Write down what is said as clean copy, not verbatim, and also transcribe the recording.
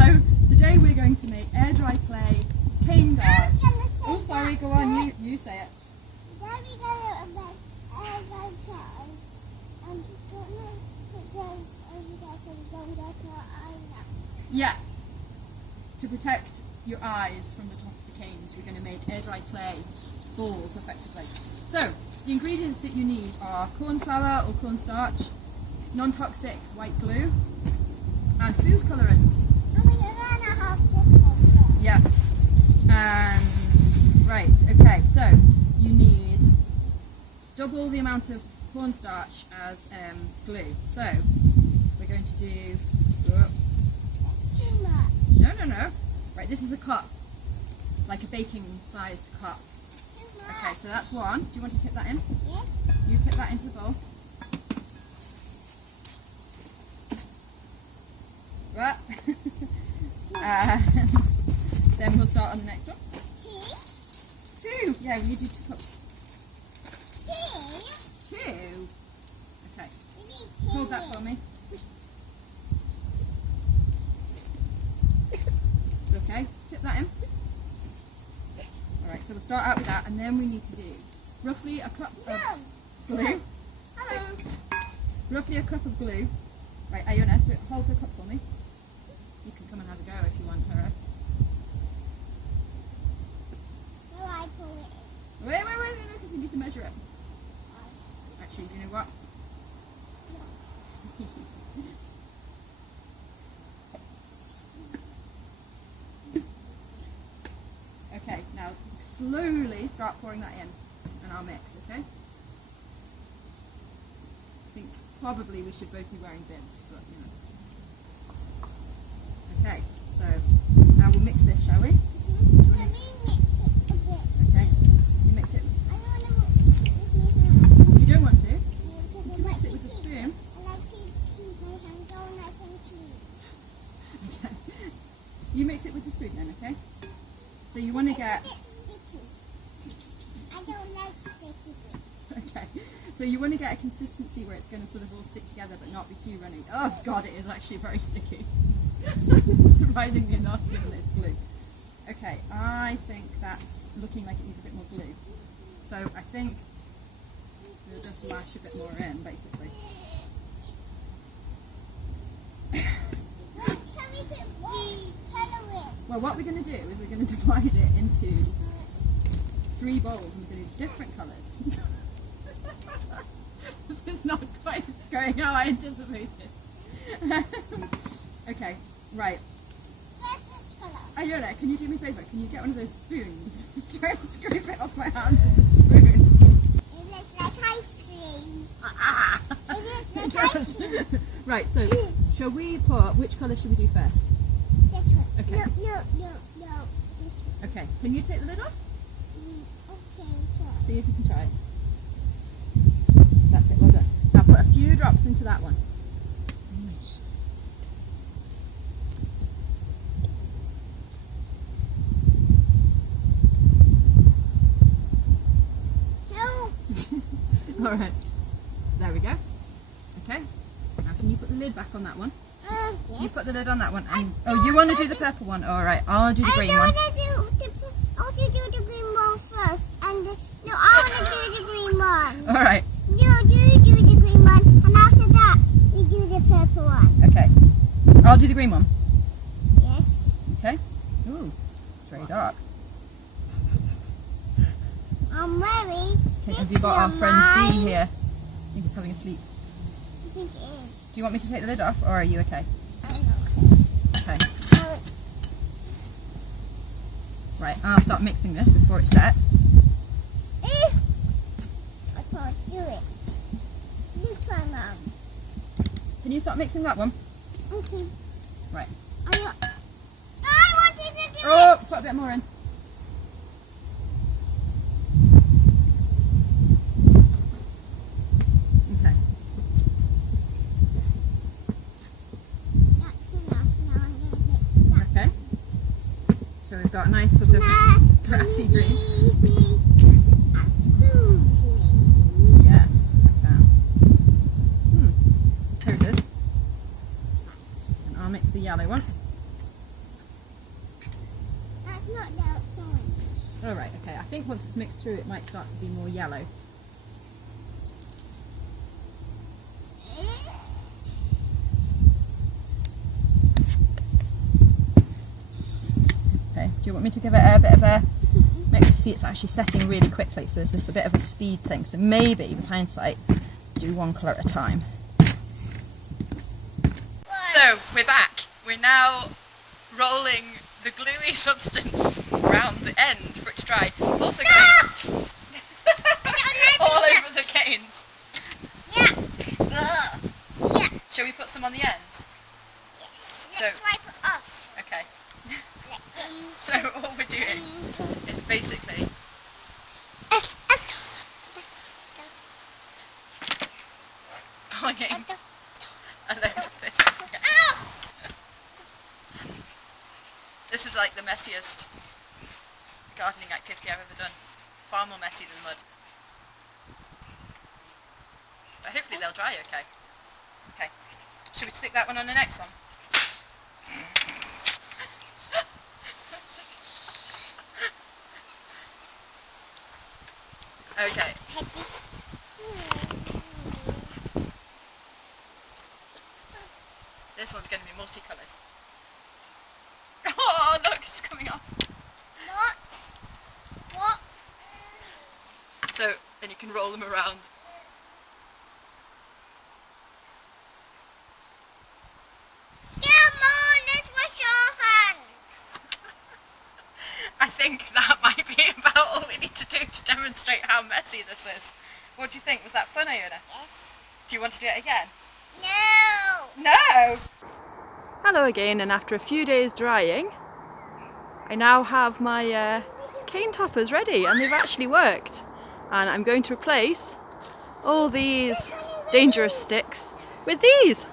Hello, today we're going to make air dry clay cane guards. Oh sorry, go on, you say it. Then we're going to make air dry clay. Don't know if it does over there so we don't get our eye now. Yes. To protect your eyes from the top of the canes, we're going to make air dry clay balls effectively. So, the ingredients that you need are corn flour or cornstarch, non-toxic white glue, and food colorants. I'm going to have this one first. Yeah. And, right, okay, so you need double the amount of cornstarch as glue. So, we're going to do... That's too much. No. Right, this is a cup, like a baking-sized cup. Too much. Okay, so that's one. Do you want to tip that in? Yes. You tip that into the bowl. Right. And then we'll start on the next one. Two. Yeah, you do 2 cups. Two. Okay. We need two. Hold that for me. Okay, tip that in. Alright, so we'll start out with that, and then we need to do roughly a cup of glue. Hello! Roughly a cup of glue. Right, Iona, so hold the cup for me. You can come and have a go if you want, Tara. No, I pull it in. Wait, because we need to measure it. Actually, do you know what? Okay, now slowly start pouring that in, and I'll mix, okay? I think probably we should both be wearing bibs, but you know. Okay, so now we'll mix this, shall we? Let me mix it a bit. Okay, you mix it. I don't want to mix it with my hand. You don't want to? No, You because can mix it with a spoon. I like to keep my hands all nice and clean. Okay. You mix it with the spoon then, okay? So you want to get... It's a bit sticky. I don't like sticky bits. Okay, so you want to get a consistency where it's going to sort of all stick together but not be too runny. Oh god, it is actually very sticky. Surprisingly enough, given it's glue. Okay, I think that's looking like it needs a bit more glue. So I think we'll just lash a bit more in, basically. What can we put the colour in? Well, what we're going to do is we're going to divide it into 3 bowls and we're going to do different colours. This is not quite going how I anticipated. Okay, right. First this colour. Iona, can you do me a favour? Can you get one of those spoons? Try and scrape it off my hands with the spoon. It looks like ice cream. Ah! It looks like ice cream. Right, so shall we put, which colour should we do first? This one. Okay. No. This one. Okay, can you take the lid off? Okay, try. See if you can try it. That's it, well done. Now put a few drops into that one. Nice. Help! Alright, there we go. Okay, now can you put the lid back on that one? Yes. You put the lid on that one. And, oh, you want to do the purple one? Alright, I'll do the green one. I want to do the green one first. No, I want to do the green one. Alright, No, you do the green one, and after that, we do the purple one. okay. I'll do the green one. Yes. Okay. Ooh, it's very dark. I'm very sticky. Okay, have you got our on friend mine. B here? I think he's having a sleep. I think it is. Do you want me to take the lid off, or are you okay? I know. Okay. Uh, Right, I'll start mixing this before it sets. I can't do it. You try, Mum. Can you start mixing that one? Okay. Right. I wanted to do Oh, it. put a bit more in. Okay. That's enough. Now I'm going to mix that. Okay. So we've got a nice sort of grassy green. A spoon, please. Yes, I can. Here it is. And I'll mix the yellow one. That's not the outside. Alright, okay. I think once it's mixed through it might start to be more yellow. Okay, do you want me to give it a bit of a mix? See, it's actually setting really quickly, so there's just a bit of a speed thing. So maybe, with hindsight, do one colour at a time. So, we're back. We're now rolling the gluey substance around the end for it to dry. It's also going all over the canes. Yeah. Ugh. Yeah. Shall we put some on the ends? Yes. So- Let's wipe it off. Okay. Like this. So all we're doing is basically buying a load of this. This is like the messiest gardening activity I've ever done. Far more messy than mud. But hopefully they'll dry okay. Okay. Should we stick that one on the next one? Okay. This one's going to be multicoloured. Oh, look, it's coming off. What? So then you can roll them around. Come on, let's wash your hands. I think that might be about all we need to do to demonstrate how messy this is. What do you think? Was that fun, Iona? Yes. Do you want to do it again? No. No! Hello again, and after a few days drying, I now have my cane toppers ready, and they've actually worked. And I'm going to replace all these dangerous sticks with these.